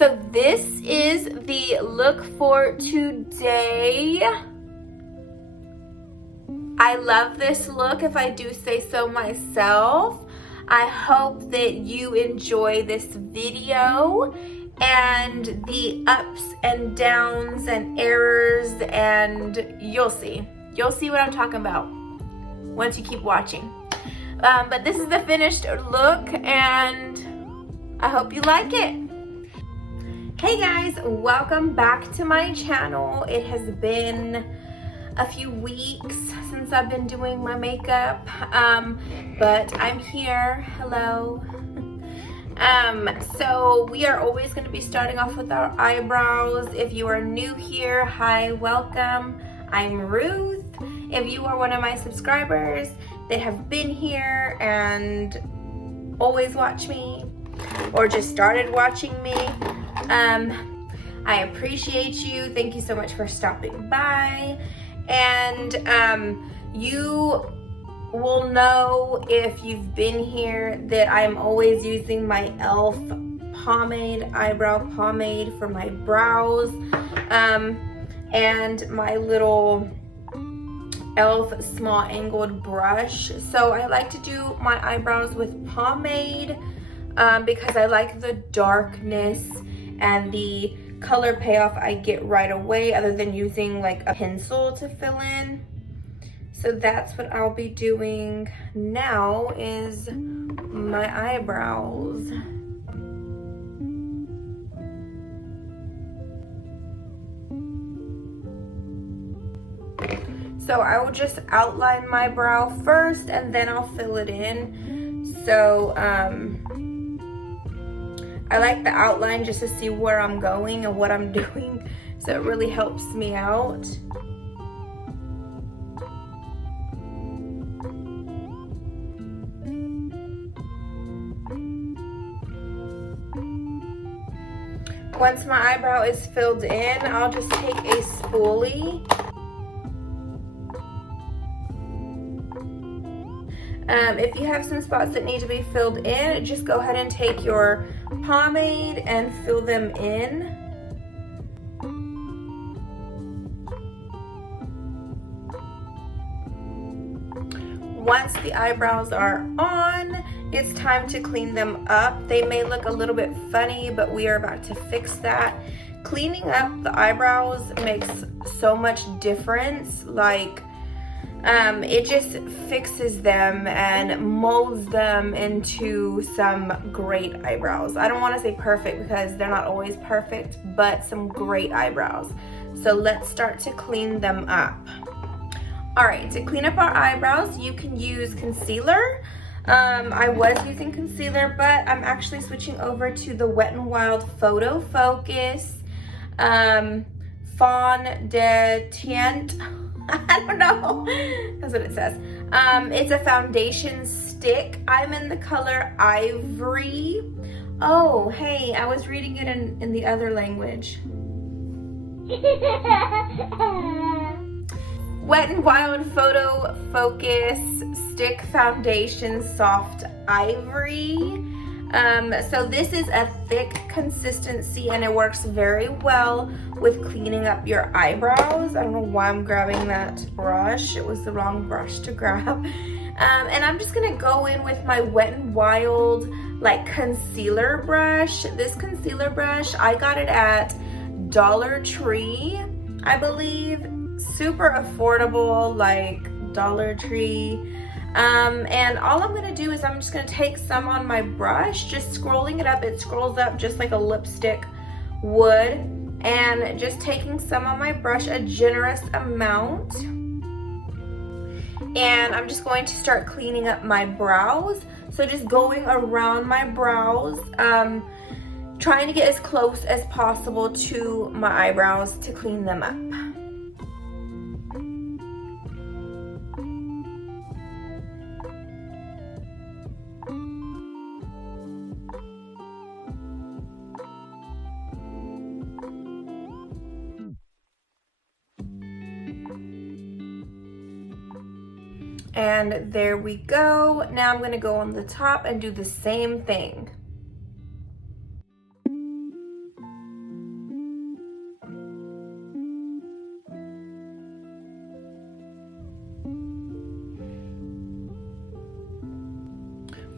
So this is the look for today. I love this look, if I do say so myself. I hope that you enjoy this video and the ups and downs and errors, and you'll see what I'm talking about once you keep watching. But this is the finished look and I hope you like it. Hey guys, welcome back to my channel. It has been a few weeks since I've been doing my makeup, but I'm here. Hello. So we are always going to be starting off with our eyebrows. If you are new here, hi, welcome. I'm Ruth. If you are one of my subscribers that have been here and always watch me or just started watching me, I appreciate you. Thank you so much for stopping by. And you will know if you've been here that I'm always using my e.l.f. pomade, eyebrow pomade for my brows, and my little e.l.f. small angled brush. So I like to do my eyebrows with pomade because I like the darkness and the color payoff I get right away, other than using like a pencil to fill in. So that's what I'll be doing now, is my eyebrows. So I will just outline my brow first and then I'll fill it in. So I like the outline just to see where I'm going and what I'm doing, so it really helps me out. Once my eyebrow is filled in, I'll just take a spoolie. If you have some spots that need to be filled in, just go ahead and take your pomade and fill them in. Once the eyebrows are on, it's time to clean them up. They may look a little bit funny, but we are about to fix that. Cleaning up the eyebrows makes so much difference. Like, it just fixes them and molds them into some great eyebrows. I don't want to say perfect because they're not always perfect, but some great eyebrows. So let's start to clean them up. All right, to clean up our eyebrows, you can use concealer. I was using concealer, but I'm actually switching over to the Wet n Wild Photo Focus Fond de Teint. I don't know, that's what it says. It's a foundation stick. I'm in the color Ivory. Oh, hey, I was reading it in the other language. Wet n Wild Photo Focus Stick Foundation Soft Ivory. So this is a thick consistency and it works very well with cleaning up your eyebrows. I don't know why I'm grabbing that brush. It was the wrong brush to grab. And I'm just gonna go in with my Wet n Wild like concealer brush. This concealer brush, I got it at Dollar Tree, I believe. Super affordable, like Dollar Tree. And all I'm gonna do is I'm just gonna take some on my brush, just scrolling it up. It scrolls up just like a lipstick would, and just taking some on my brush, a generous amount. And I'm just going to start cleaning up my brows. So just going around my brows, trying to get as close as possible to my eyebrows to clean them up. And there we go. Now I'm going to go on the top and do the same thing.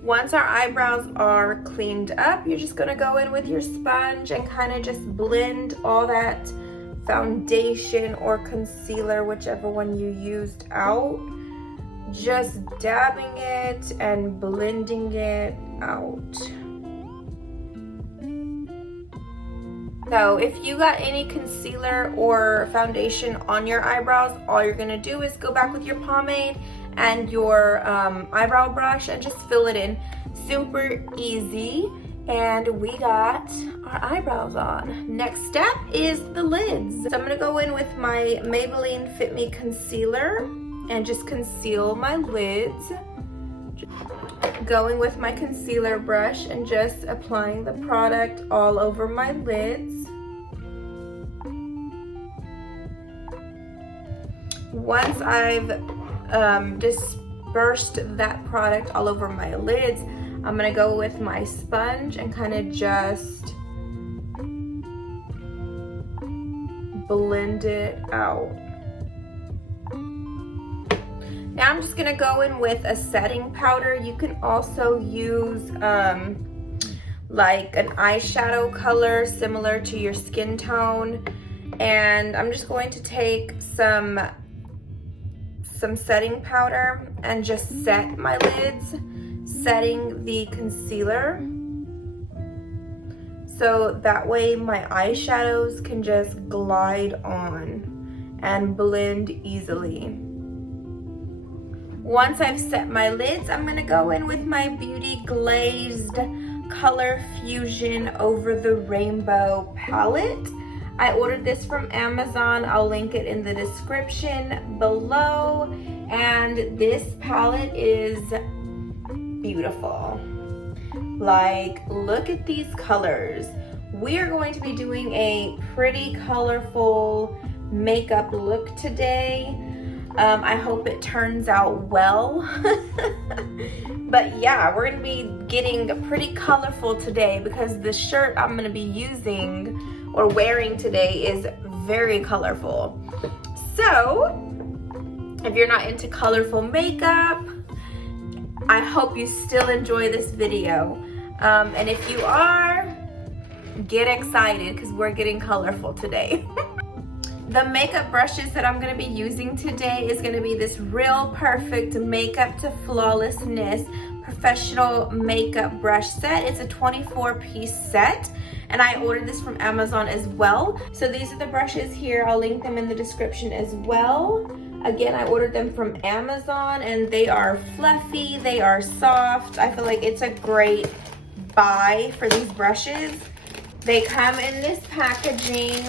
Once our eyebrows are cleaned up, you're just gonna go in with your sponge and kind of just blend all that foundation or concealer, whichever one you used, out. Just dabbing it and blending it out. So if you got any concealer or foundation on your eyebrows, all you're gonna do is go back with your pomade and your eyebrow brush and just fill it in. Super easy. And we got our eyebrows on. Next step is the lids. So I'm gonna go in with my Maybelline Fit Me concealer and just conceal my lids. Going with my concealer brush and just applying the product all over my lids. Once I've dispersed that product all over my lids, I'm gonna go with my sponge and kind of just blend it out. Now I'm just gonna go in with a setting powder. You can also use like an eyeshadow color similar to your skin tone. And I'm just going to take some setting powder and just set my lids, setting the concealer. So that way my eyeshadows can just glide on and blend easily. Once I've set my lids, I'm gonna go in with my Beauty Glazed Color Fusion Over the Rainbow palette. I ordered this from Amazon. I'll link it in the description below. And this palette is beautiful. Like, look at these colors. We are going to be doing a pretty colorful makeup look today. I hope it turns out well. But yeah, we're gonna be getting pretty colorful today because the shirt I'm gonna be using or wearing today is very colorful. So if you're not into colorful makeup, I hope you still enjoy this video. And if you are, get excited because we're getting colorful today. The makeup brushes that I'm gonna be using today is gonna be this Real Perfect Makeup to Flawlessness Professional Makeup Brush Set. It's a 24-piece set, and I ordered this from Amazon as well. So these are the brushes here. I'll link them in the description as well. Again, I ordered them from Amazon, and they are fluffy, they are soft. I feel like it's a great buy for these brushes. They come in this packaging,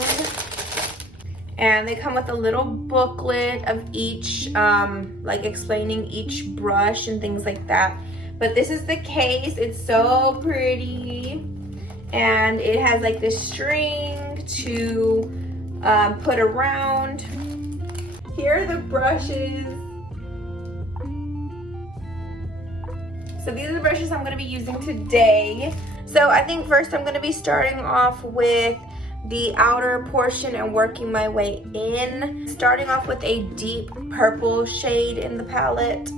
and they come with a little booklet of each, like explaining each brush and things like that. But this is the case. It's so pretty. And it has like this string to put around. Here are the brushes. So these are the brushes I'm gonna be using today. So I think first I'm gonna be starting off with the outer portion and working my way in. Starting off with a deep purple shade in the palette.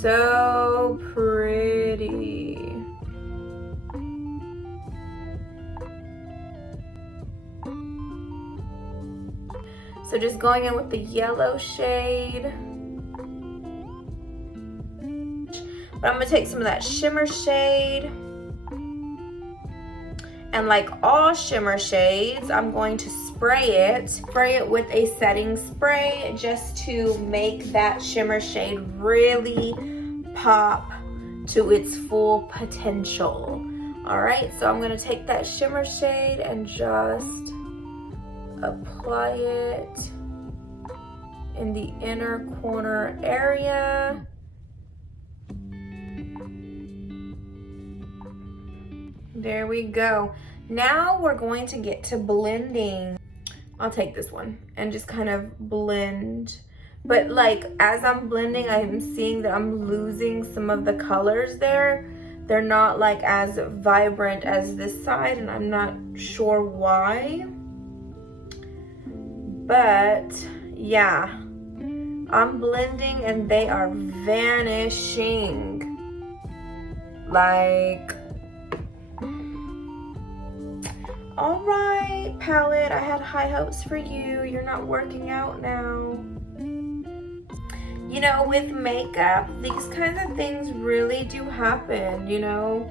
So pretty. So just going in with the yellow shade. But I'm gonna take some of that shimmer shade. And like all shimmer shades, I'm going to spray it with a setting spray just to make that shimmer shade really pop to its full potential. All right, so I'm gonna take that shimmer shade and just apply it in the inner corner area. There we go. Now we're going to get to blending. I'll take this one and just kind of blend. But like as I'm blending, I'm seeing that I'm losing some of the colors there. They're not like as vibrant as this side, and I'm not sure why. But yeah, I'm blending and they are vanishing. Like, all right, palette, I had high hopes for you. You're not working out now. You know, with makeup, these kinds of things really do happen, you know.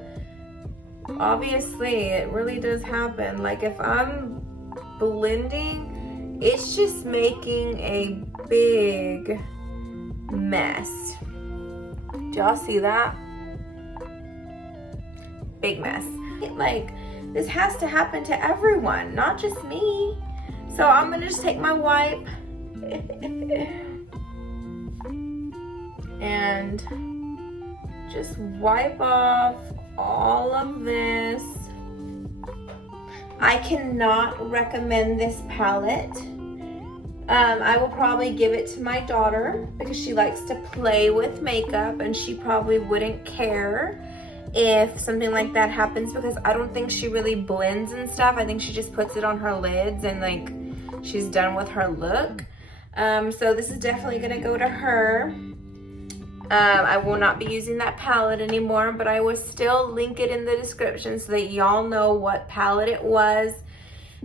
Obviously, it really does happen. Like, if I'm blending, it's just making a big mess. Do y'all see that? Big mess. Like, this has to happen to everyone, not just me. So I'm gonna just take my wipe and just wipe off all of this. I cannot recommend this palette. I will probably give it to my daughter because she likes to play with makeup, and she probably wouldn't care if something like that happens, because I don't think she really blends and stuff. I think she just puts it on her lids and like she's done with her look. So this is definitely gonna go to her. I will not be using that palette anymore, but I will still link it in the description so that y'all know what palette it was.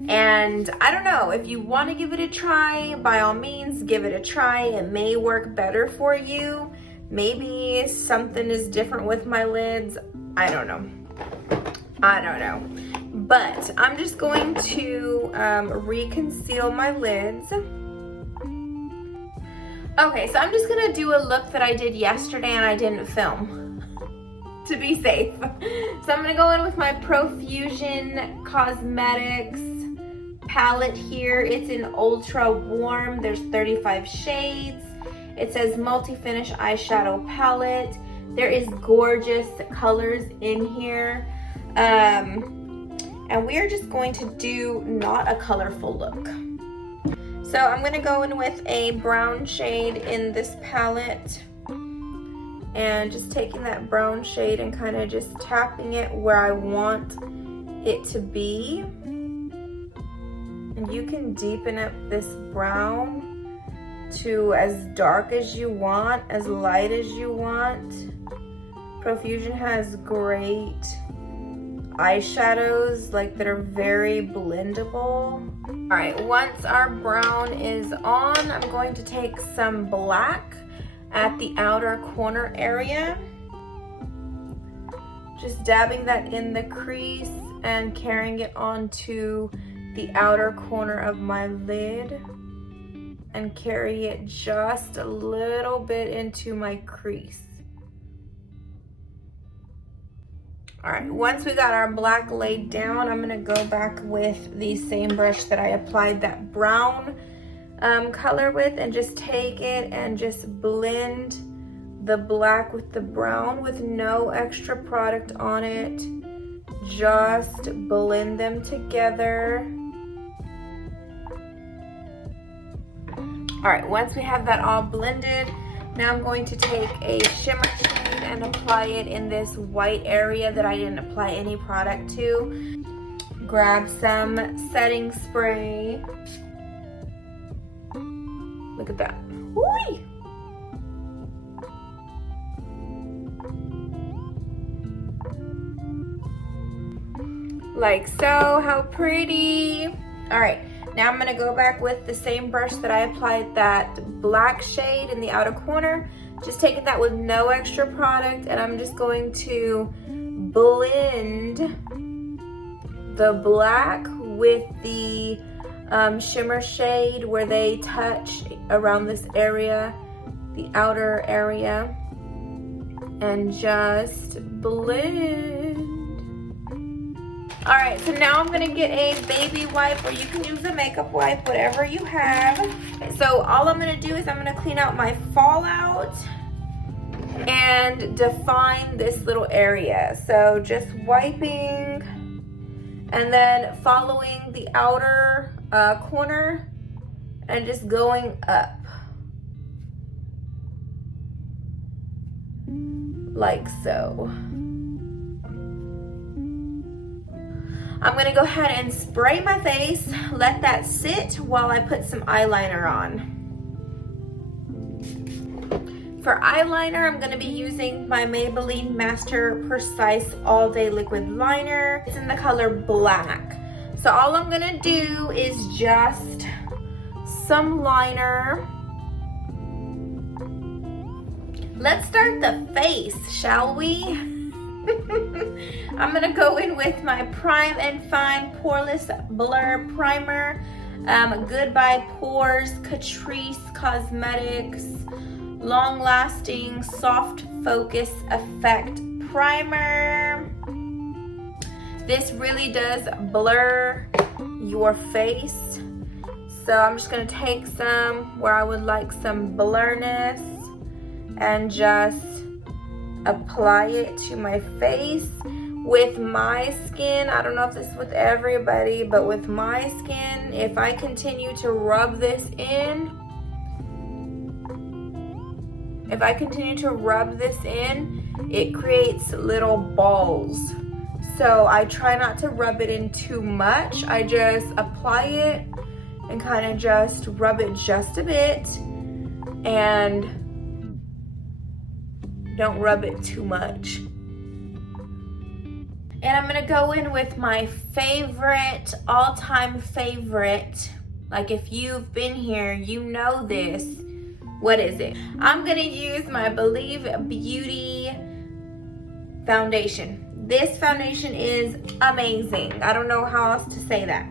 And I don't know, if you want to give it a try, by all means give it a try. It may work better for you. Maybe something is different with my lids. I don't know. But I'm just going to reconceal my lids. Okay, so I'm just gonna do a look that I did yesterday and I didn't film to be safe. So I'm gonna go in with my Profusion Cosmetics palette here. It's in Ultra Warm. There's 35 shades. It says multi-finish eyeshadow palette. There is gorgeous colors in here. And we are just going to do not a colorful look. So I'm gonna go in with a brown shade in this palette, and just taking that brown shade and kind of just tapping it where I want it to be. And you can deepen up this brown to as dark as you want, as light as you want. Profusion has great eyeshadows like that are very blendable. All right, once our brown is on, I'm going to take some black at the outer corner area, just dabbing that in the crease and carrying it onto the outer corner of my lid, and carry it just a little bit into my crease. All right, once we got our black laid down, I'm gonna go back with the same brush that I applied that brown color with, and just take it and just blend the black with the brown with no extra product on it. Just blend them together. All right, once we have that all blended, now I'm going to take a shimmer shade and apply it in this white area that I didn't apply any product to. Grab some setting spray. Look at that. Whee! Like so, how pretty. All right. Now I'm gonna go back with the same brush that I applied that black shade in the outer corner, just taking that with no extra product, and I'm just going to blend the black with the shimmer shade where they touch around this area, the outer area, and just blend. All right, so now I'm gonna get a baby wipe, or you can use a makeup wipe, whatever you have. So all I'm gonna do is I'm gonna clean out my fallout and define this little area. So just wiping and then following the outer corner and just going up. Like so. I'm gonna go ahead and spray my face, let that sit while I put some eyeliner on. For eyeliner, I'm gonna be using my Maybelline Master Precise All Day Liquid Liner. It's in the color black. So all I'm gonna do is just some liner. Let's start the face, shall we? I'm gonna go in with my Prime and Fine Poreless Blur Primer. Goodbye Pores Catrice Cosmetics Long Lasting Soft Focus Effect Primer. This really does blur your face. So I'm just gonna take some where I would like some blurriness and just apply it to my face. With my skin, I don't know if this is with everybody, but with my skin, if I continue to rub this in, it creates little balls. So I try not to rub it in too much. I just apply it and kind of just rub it just a bit and don't rub it too much. And I'm gonna go in with my favorite, all-time favorite. Like if you've been here, you know this. What is it? I'm gonna use my Believe Beauty foundation. This foundation is amazing. I don't know how else to say that.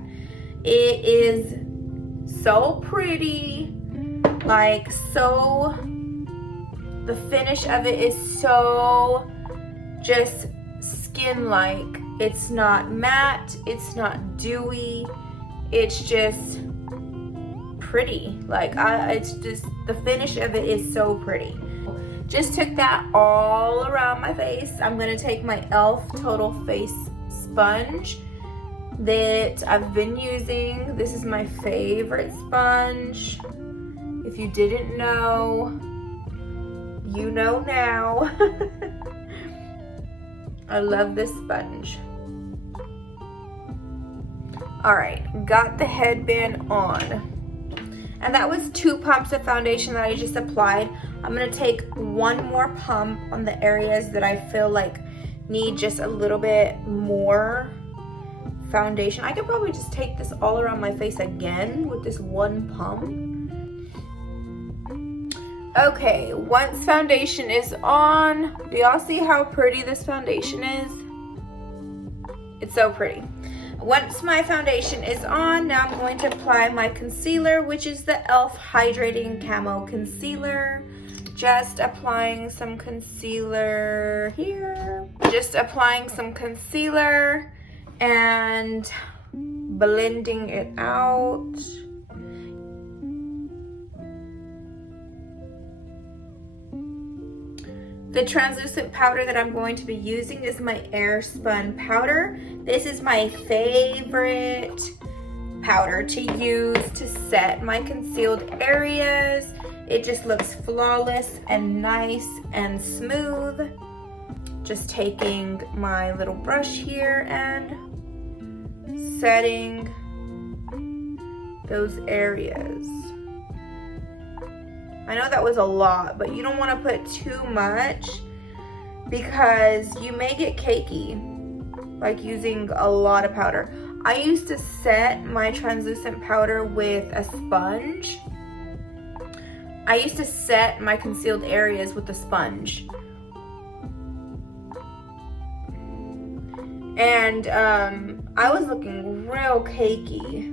It is so pretty, like so, the finish of it is so just skin-like. It's not matte, it's not dewy, it's just pretty. Like it's just, the finish of it is so pretty. Just took that all around my face. I'm gonna take my e.l.f. Total Face Sponge that I've been using. This is my favorite sponge. If you didn't know, you know now. I love this sponge. All right, got the headband on. And that was 2 pumps of foundation that I just applied. I'm gonna take one more pump on the areas that I feel like need just a little bit more foundation. I could probably just take this all around my face again with this one pump. Okay, once foundation is on, do y'all see how pretty this foundation is? It's so pretty. Once my foundation is on, now I'm going to apply my concealer, which is the e.l.f. Hydrating Camo Concealer. Just applying some concealer here. Just applying some concealer and blending it out. The translucent powder that I'm going to be using is my Airspun powder. This is my favorite powder to use to set my concealed areas. It just looks flawless and nice and smooth. Just taking my little brush here and setting those areas. I know that was a lot, but you don't want to put too much because you may get cakey, like using a lot of powder. I used to set my translucent powder with a sponge. I used to set my concealed areas with a sponge. And I was looking real cakey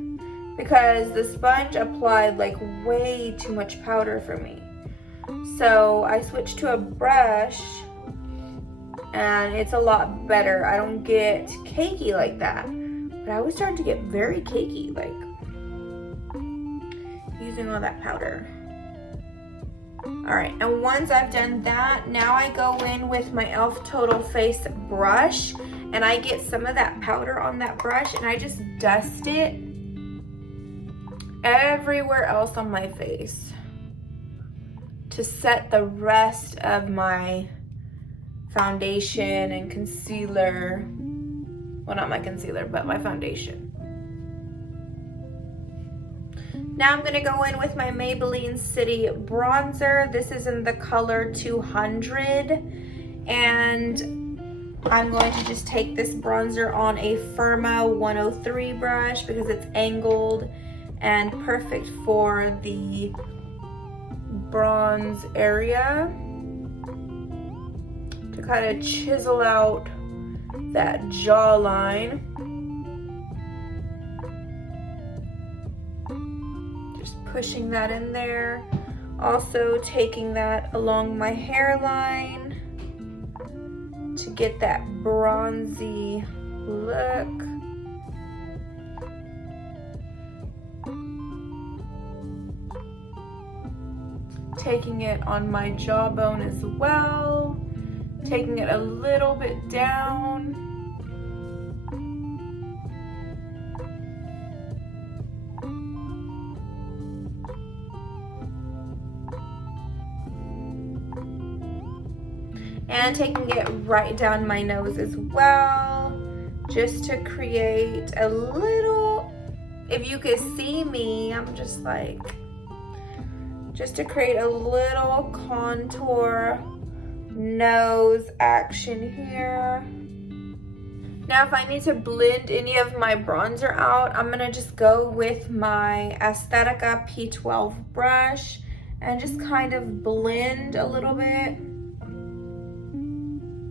because the sponge applied like way too much powder for me. So I switched to a brush and it's a lot better. I don't get cakey like that. But I was starting to get very cakey, like using all that powder. All right, and once I've done that, now I go in with my e.l.f. Total Face brush and I get some of that powder on that brush and I just dust it everywhere else on my face to set the rest of my foundation and concealer Well, not my concealer, but my foundation. Now I'm gonna go in with my Maybelline City bronzer. This is in the color 200. And I'm going to just take this bronzer on a Firma 103 brush because it's angled and perfect for the bronze area to kind of chisel out that jawline. Just pushing that in there. Also taking that along my hairline to get that bronzy look. Taking it on my jawbone as well. Taking it a little bit down. And taking it right down my nose as well, just to create a little, if you could see me, I'm just like, just to create a little contour nose action here. Now if I need to blend any of my bronzer out, I'm gonna just go with my Aesthetica P12 brush and just kind of blend a little bit.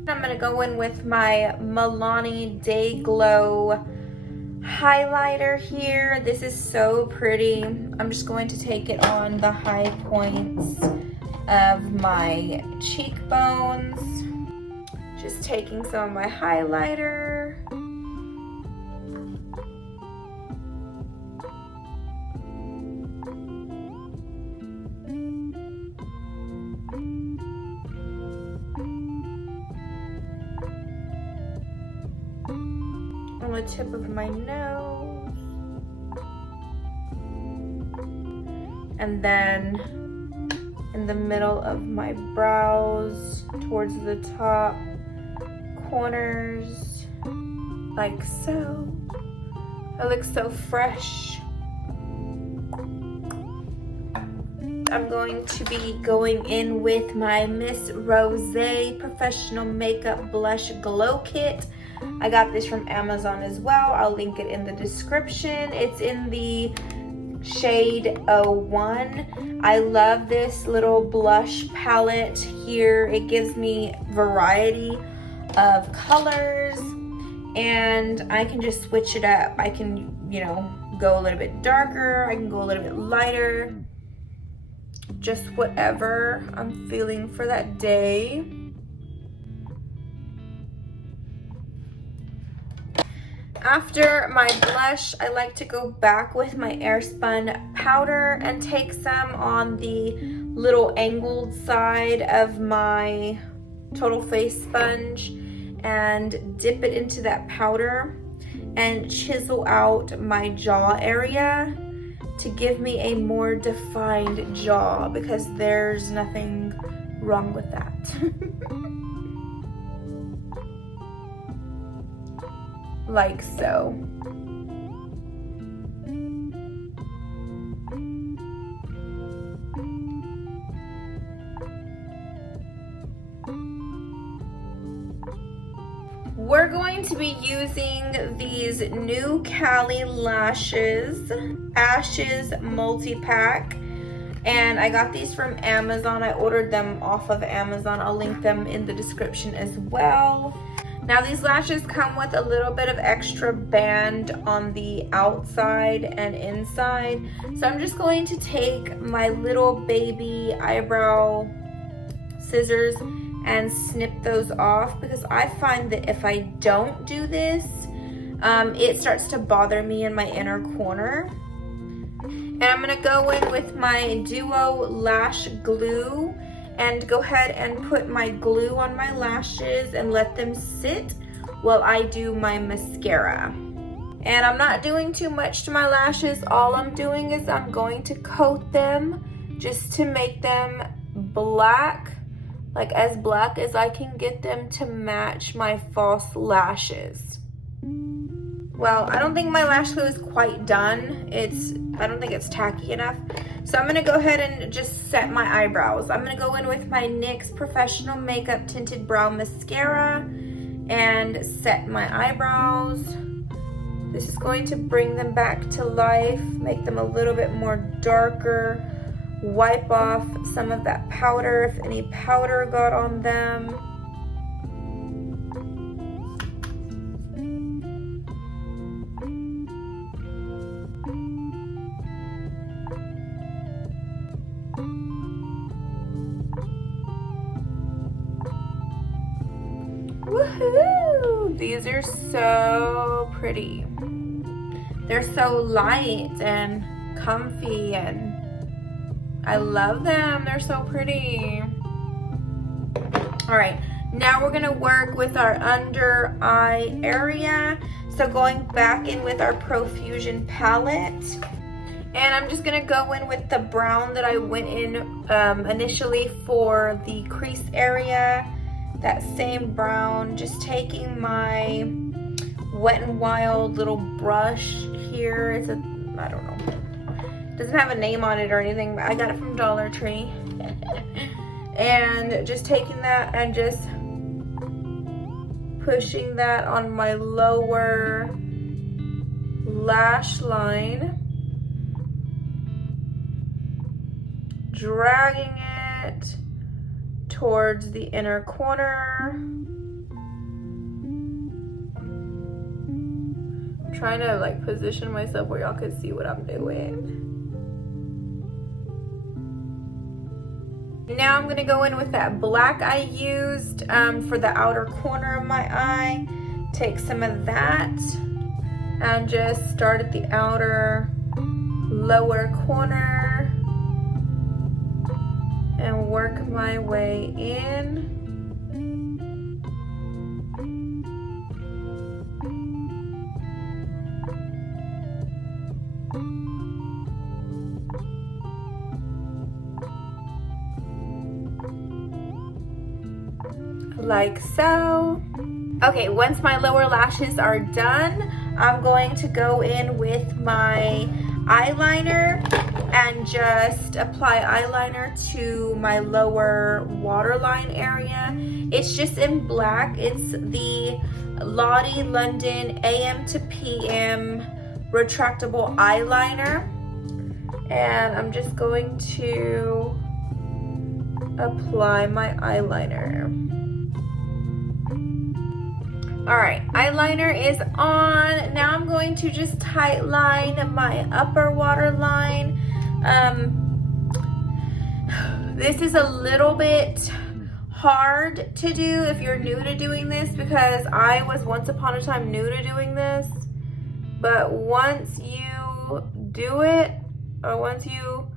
I'm gonna go in with my Milani Day Glow highlighter here. This is so pretty. I'm just going to take it on the high points of my cheekbones. Just taking some of my highlighter. On the tip of my nose, and then in the middle of my brows towards the top corners, like so. I look so fresh. I'm going to be going in with my Miss Rosé Professional Makeup Blush Glow Kit. I got this from Amazon as well. I'll link it in the description. It's in the shade 01. I love this little blush palette here. It gives me variety of colors and I can just switch it up. I can, you know, go a little bit darker. I can go a little bit lighter. Just whatever I'm feeling for that day. After my blush, I like to go back with my Airspun powder and take some on the little angled side of my Total Face sponge and dip it into that powder and chisel out my jaw area to give me a more defined jaw because there's nothing wrong with that. Like so. We're going to be using these new Cali Lashes Ashes multi-pack, and I got these from Amazon. I ordered them off of Amazon. I'll link them in the description as well. Now these lashes come with a little bit of extra band on the outside and inside. So I'm just going to take my little baby eyebrow scissors and snip those off because I find that if I don't do this, it starts to bother me in my inner corner. And I'm gonna go in with my Duo Lash Glue and go ahead and put my glue on my lashes and let them sit while I do my mascara. And I'm not doing too much to my lashes. All I'm doing is I'm going to coat them just to make them black, like as black as I can get them to match my false lashes. well, I don't think my lash glue is quite done. I don't think it's tacky enough. So I'm gonna go ahead and just set my eyebrows. I'm gonna go in with my NYX Professional Makeup Tinted Brow Mascara and set my eyebrows. This is going to bring them back to life, make them a little bit more darker, wipe off some of that powder if any powder got on them. Woohoo! These are so pretty. They're so light and comfy and I love them. They're so pretty. All right, now we're gonna work with our under eye area. So going back in with our Profusion palette. And I'm just gonna go in with the brown that I went in initially for the crease area. That same brown, just taking my Wet n Wild little brush here. It's a, I don't know, doesn't have a name on it or anything, but I got it from Dollar Tree. And just taking that and just pushing that on my lower lash line, dragging it towards the inner corner. I'm trying to like position myself where y'all can see what I'm doing. Now I'm gonna go in with that black I used for the outer corner of my eye. Take some of that and just start at the outer lower corner and work my way in. Like so. Okay, once my lower lashes are done, I'm going to go in with my eyeliner and just apply eyeliner to my lower waterline area. It's just in black. It's the Lottie London AM to PM retractable eyeliner. And I'm just going to apply my eyeliner. All right, eyeliner is on. Now I'm going to just tight line my upper waterline. This is a little bit hard to do if you're new to doing this, because I was once upon a time new to doing this. But once you do it, or once you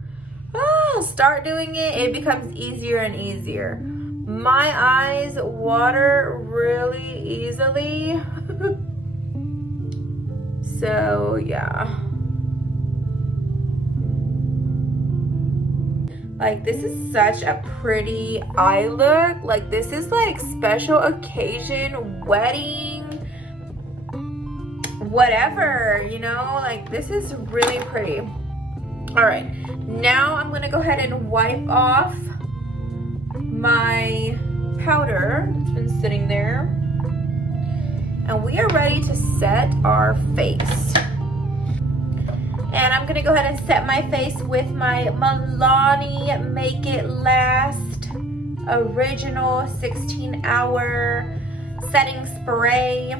start doing it, it becomes easier and easier. My eyes water really easily. So yeah. Like, this is such a pretty eye look. Like, this is like special occasion, wedding, whatever, you know, like this is really pretty. All right, now I'm gonna go ahead and wipe off my powder that's been sitting there, and we are ready to set our face. And I'm gonna go ahead and set my face with my Milani Make It Last Original 16-hour setting spray.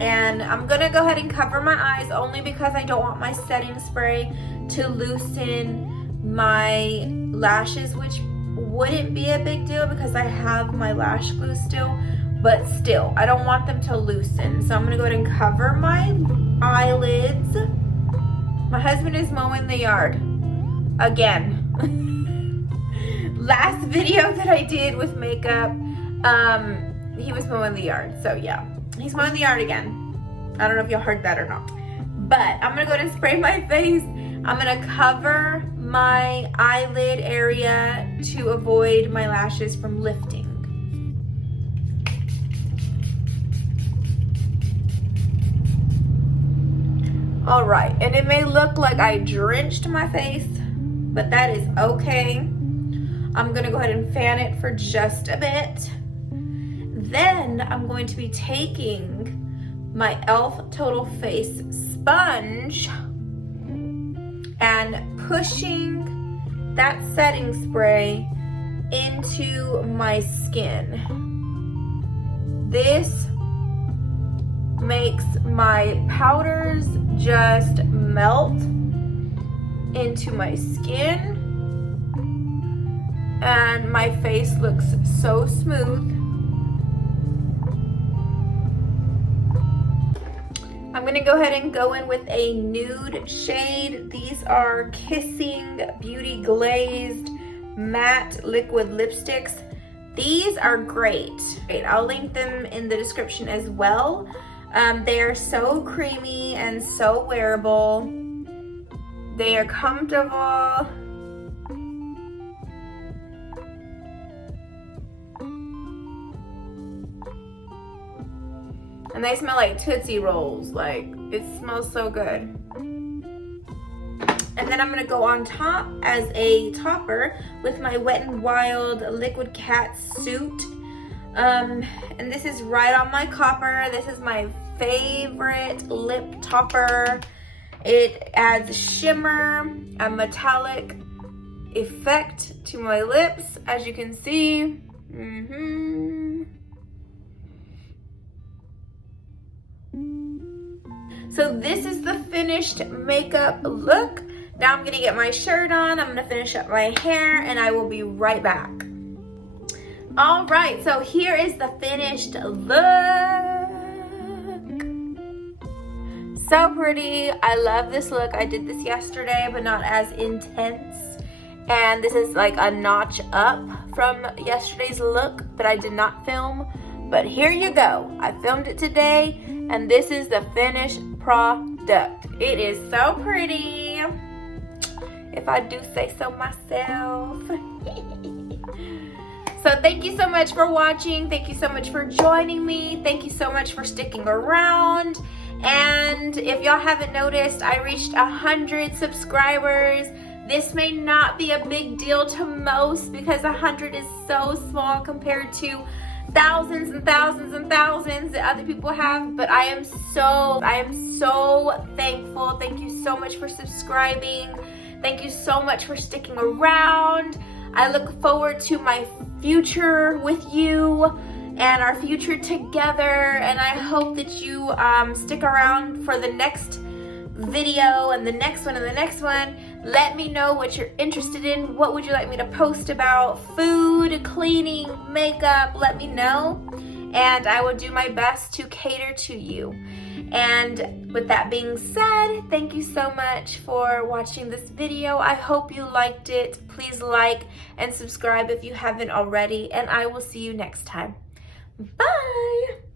And I'm gonna go ahead and cover my eyes only because I don't want my setting spray to loosen my lashes, which wouldn't be a big deal because I have my lash glue still, but still, I don't want them to loosen. So I'm gonna go ahead and cover my eyelids. My husband is mowing the yard again. Last video that I did with makeup, he was mowing the yard. So yeah, he's mowing the yard again. I don't know if y'all heard that or not. But I'm gonna go ahead and spray my face. I'm gonna cover my eyelid area to avoid my lashes from lifting. All right, and it may look like I drenched my face, but that is okay. I'm gonna go ahead and fan it for just a bit. Then I'm going to be taking my e.l.f. Total Face sponge and pushing that setting spray into my skin. This makes my powders just melt into my skin, and my face looks so smooth. I'm gonna go ahead and go in with a nude shade. These are Kissing Beauty Glazed Matte Liquid Lipsticks. These are great. I'll link them in the description as well. They are so creamy and so wearable. They are comfortable. And they smell like Tootsie Rolls. Like, it smells so good. And then I'm gonna go on top as a topper with my Wet n Wild Liquid Cat Suit. And this is right on my copper. This is my favorite lip topper. It adds shimmer, a metallic effect to my lips, as you can see. So this is the finished makeup look. Now I'm gonna get my shirt on, I'm gonna finish up my hair, and I will be right back. All right, so here is the finished look. So pretty. I love this look. I did this yesterday, but not as intense. And this is like a notch up from yesterday's look that I did not film. But here you go. I filmed it today, and this is the finished product. It is so pretty, if I do say so myself. So thank you so much for watching. Thank you so much for joining me. Thank you so much for sticking around. And if y'all haven't noticed, I reached 100 subscribers. This may not be a big deal to most because 100 is so small compared to thousands and thousands and thousands that other people have, but I am so thankful. Thank you so much for subscribing. Thank you so much for sticking around. I look forward to my future with you and our future together, and I hope that you stick around for the next video and the next one and the next one. Let me know what you're interested in. What would you like me to post about? Food, cleaning, makeup, let me know, and I will do my best to cater to you. And with that being said, thank you so much for watching this video. I hope you liked it. Please like and subscribe if you haven't already, and I will see you next time. Bye!